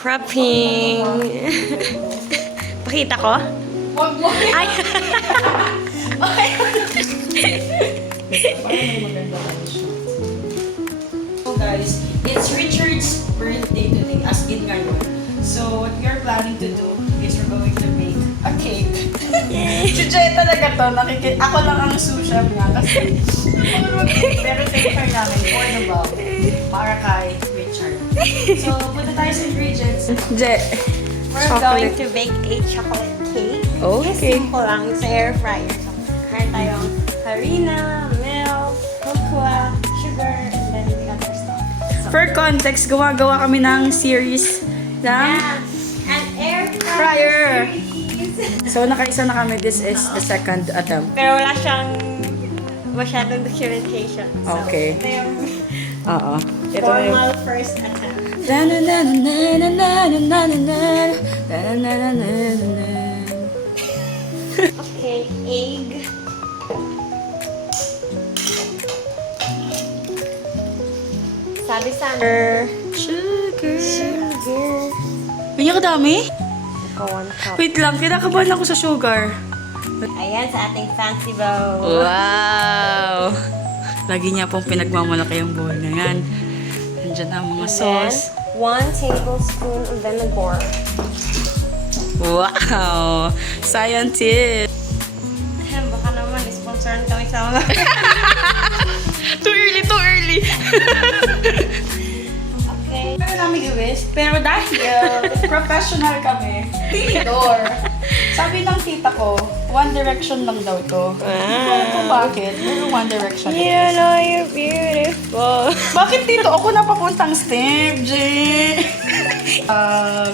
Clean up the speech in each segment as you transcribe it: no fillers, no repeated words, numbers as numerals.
Prepping. Pakita ko? Wag mo. Ay! So guys, it's Richard's birthday today, as in ngayon. So what we are planning to do is we're going to make a cake. Si Jay talaga to, ako lang ang sous chef niya kasi pero take-care namin for the bowl para kay Richard. So punta tayo sa ingredients. Jay. We're going to bake a chocolate cake. Okay. Simple lang sa air fryer. So, meron tayong harina, milk, cocoa, sugar, and then the other stuff. So, For context, gawa kami ng series ng yeah, an air fryer. series. So nakaisa na kami. This is the second attempt. Pero wala siyang masyadong documentation. So, Okay. ito yung Oo. Ito formal first attempt. Okay, egg. Sabi sa Sugar. Ganyan kadami? Ito, 1 cup. Wait lang, kinakabahan ako sa sugar. Ayan sa ating fancy bowl. Wow! Lagi niya pong pinagmamalaki yung bowl na yan. Nandiyan ang mga sauce. 1 tablespoon of vinegar. Wow! Scientist! Baka naman, sponsoran kami sa mga. Too early! Okay. Pero namin i-wish. Pero dahil professional kami, tinidor. Sabi ng tita ko, One Direction lang daw ito. Hindi ko alam kung bakit. Pero One Direction. You know you're beautiful. Bakit dito ako napapuntang step, J?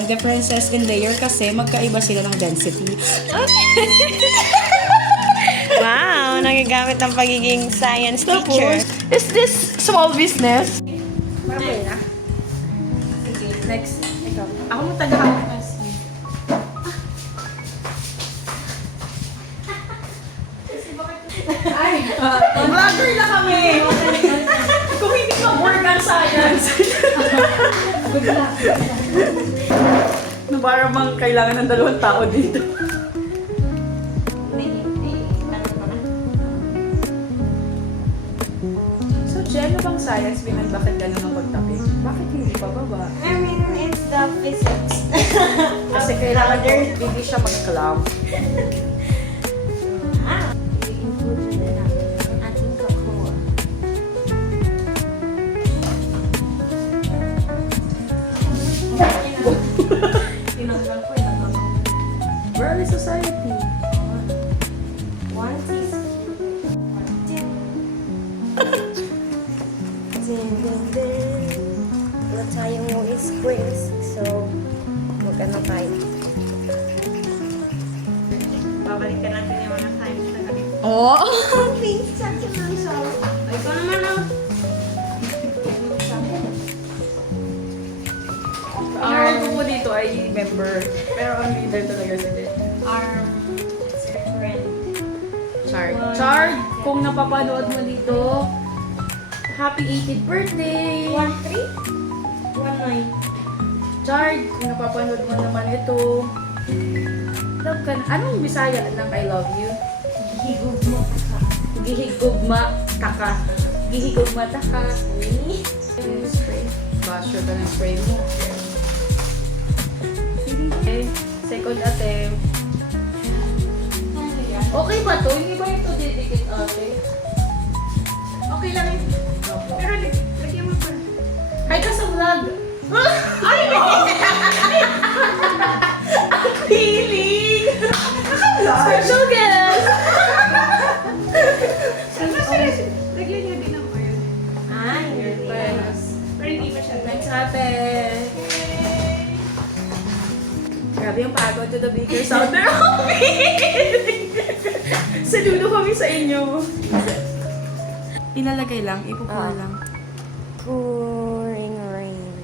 Differences in layer kasi magkaiba sila ng density. Wow, nagagamit ang pagiging science teacher. Tapos, is this small business? Marami na. Sige, next. Ikaw. Ako mo taga-hawak ng Ay, vlogger na kami! Kung hindi ka work ang science. Good luck. No, para bang kailangan ng 2 tao dito. So, Jen, ano bang science behind bakit ganun ang pagtapik? Bakit hindi pa baba? I mean, it's the physics. Kasi kailangan hindi siya mag-clamp. Ah, i-include na natin ang ating cocoa. Tinanggal ko yung Early society. 1 teaspoon. Wala tayong whisk whisk. So, magkano tayo? Babalikan natin yung mga times na ganito. Oh! Please, sakit lang siya. Ay, ko naman ah. Ang role ko po dito ay member. Pero ang leader talaga si Ben. Arm, it's different. Chard. Chard, kung napapanood mo dito, happy 18th birthday! 1-3? 1-9. Chard, kung napapanood mo naman ito, love ka na. Anong Bisaya ng I love you? Higog mo ka. Gihigugma taka. Gihigugma taka. Spray. Basher ka ng spray mo. Okay. Second attempt. Okay ba to? Hindi ba ito didikit ate? Okay lang yun. Pero lagyan mo pa. Hi ka sa vlog. Ay! Feeling! Special guest! Lagyan niyo din ako yun. Ay, Yes. Pero hindi masyadong. Thanks ate. Grabe yung pagod to the bigger sounder of Saludo kami sa inyo. Ilalagay lang, ipupur lang. pouring rain.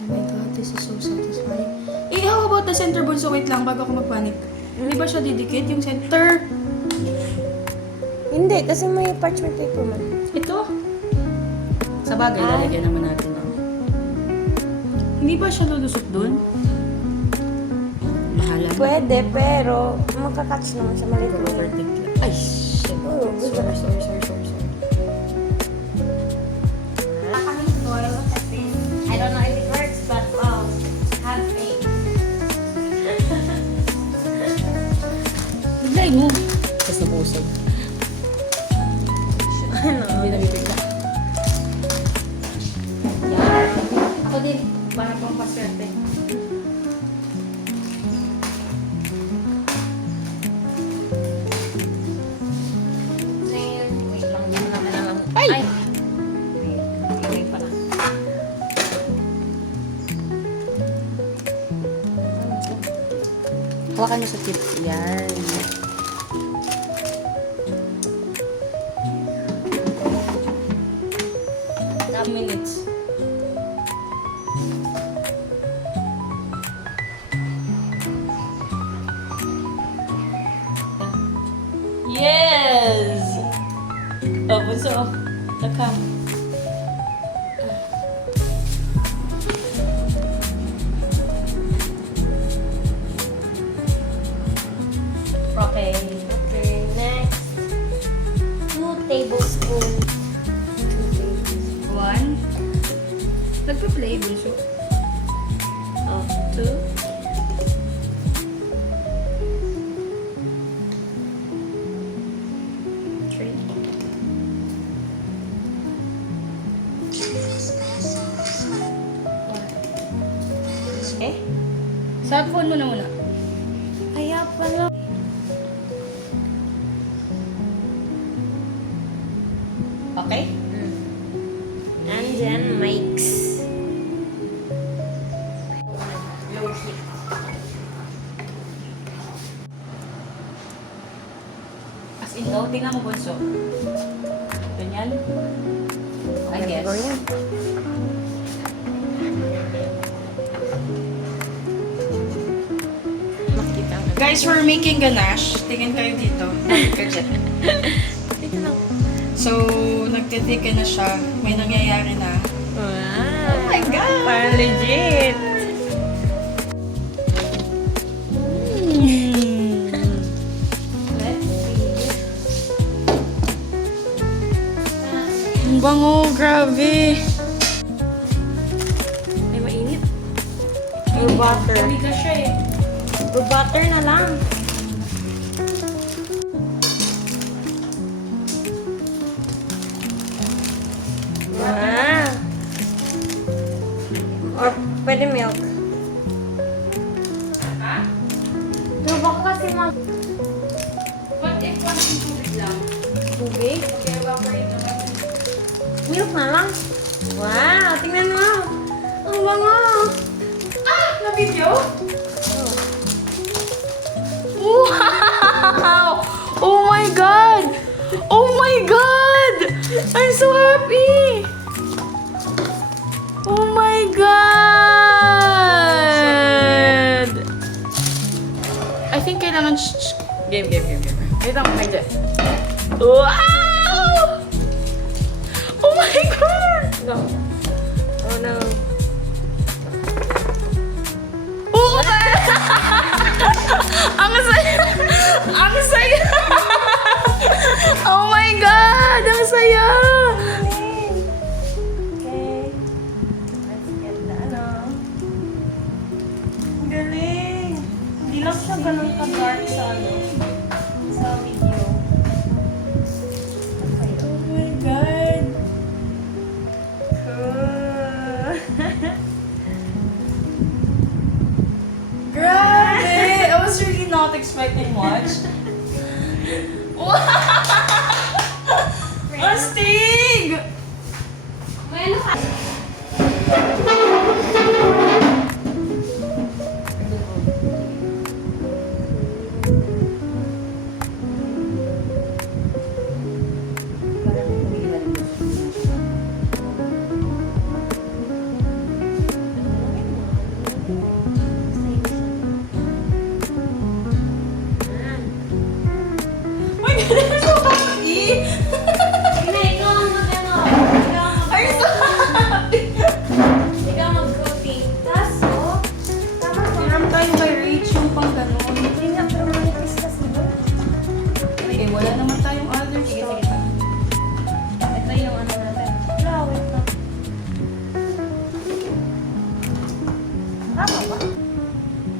Oh my God, this is so satisfying. Eh, how about the center bunso? Wait lang, bago ako magpanik. Hindi ba siya didikit yung center? Hindi, kasi may parchment paper man. Ito? Sa bagay, lalagyan naman natin. Hindi ba siya lulusot dun? Mahala na. Pwede, pero makakatch naman sa maliit na yun. Overthink lang. Ay, shit. Oh, Sorry. Kaming foil kasi I don't know if it works, but wow, have faith. Biglay mo. Tapos nabusog. Hindi nabibigla. Yan. Ako din. Para pang paswerte. Wait lang, hindi mo naman alam. Ay! Wait pa lang. Hawakan mo sa tip. Yan. Minutes. Yes! Oh, bunso. Nakam. Okay. Okay, next. 2 tablespoons. 1. Nagpa-play, bunso. Oh, 2. eh? Sa phone mo na muna. Kaya pala. Okay? And then mix. Low heat. As in, no? Tingnan mo, bunso. Ganyan? I guess. Go yan. Makita mo. Guys, we're making ganache. Tingin kayo dito. Gadget. Dito lang. So, nagtitike na siya. May nangyayari na. Wow. Oh my God! Parang legit. Let's see. Ang bango, grabe. Ay, mainit. Or butter. ka siya eh. Or butter na lang. Wow. Or pwede milk. Ha? No, baka kasi mag... What if konting tubig lang? Tubig? I-evaporate naman. Milk na lang. Wow, tingnan mo. Ang bango. Ah! Na-video? Oh. Wow! Oh my God! Oh my God! I'm so happy! Oh my God! I think kailangan... Game. Wait lang, hindi. Wow! Oh my God! Go. Oh no. Oh! Ang saya! Ang saya! Oh my God! Ang saya! Okay. Let's get the ano. Ang galing. Hindi lang siya ganun ka-dark sa ano. Sa video. Okay. Oh my God! Cool. Grabe! I was really not expecting much. Wow! Astig! May ano ka? My God, I'm so happy! Ina, ikaw ang mag-ano. Ikaw ang I'm so happy! Ikaw yung pang ganun. Hindi nga, pero manipis kasi doon. Eh, wala naman tayong other Sige, store. sige. Ito yung ano natin. Wala, wait lang. Tama ba?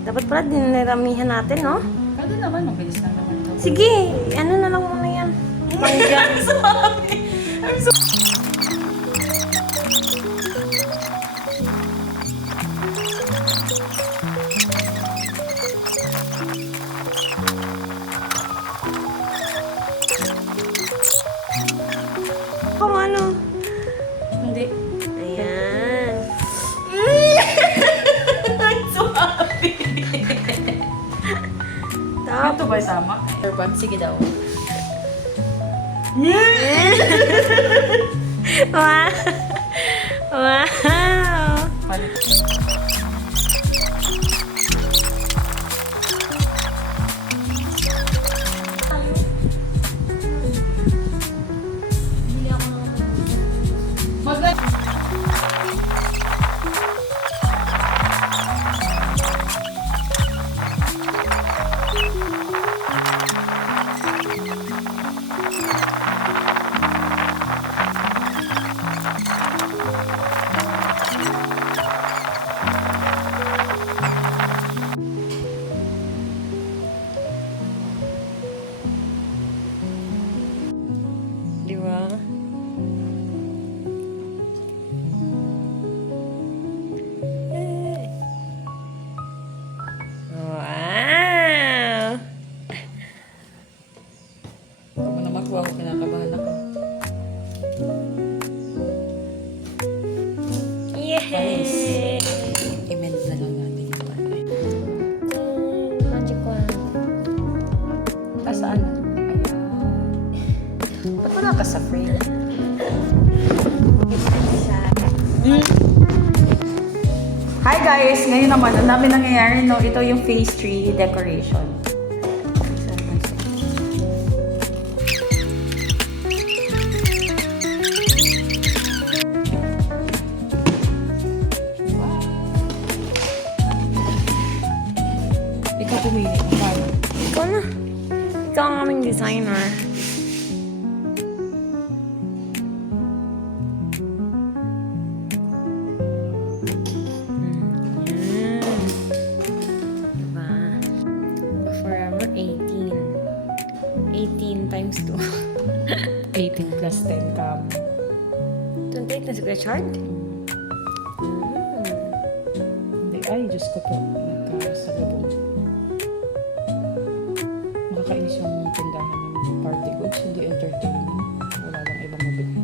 Dapat pala dinaramihan natin, no? Pwede naman, mabilis lang naman ito. Sige, ano na lang muna yan. Mangga. I'm so Kung ano? Hindi. Ayan. I'm so happy. Top. Ito ba tama? Urban, sige daw. Wow. Wow. Palit. Bili ako ng Mag- Di ba? Wow! Ako mo na makuha ko, kinakabahan ako. Yay! I-mend na lang natin yung ano. Magic wand. Saan? Ayan. Ba't wala ka sa frame? Hi guys! Ngayon naman, ang dami nangyayari, no? Ito yung phase 3 decoration. Ikaw pumili. Paano? Ikaw na. Ikaw ang aming designer. Diba? Forever 18. 18 times 2. 18 plus 10 kam. 28 na si Kuya Chard? Hindi, ay, Diyos ko po. Nagkasalubong. Makakainis yung tindahan ng party goods, hindi entertainment. Wala lang ibang mabili.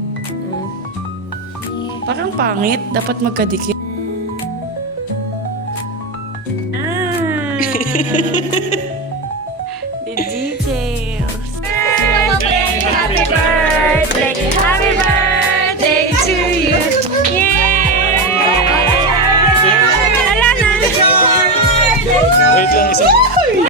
Parang pangit, dapat magkadikit. Ah! The details. Happy birthday! Happy birthday to you! Yay! Wala na! Wait lang, isa.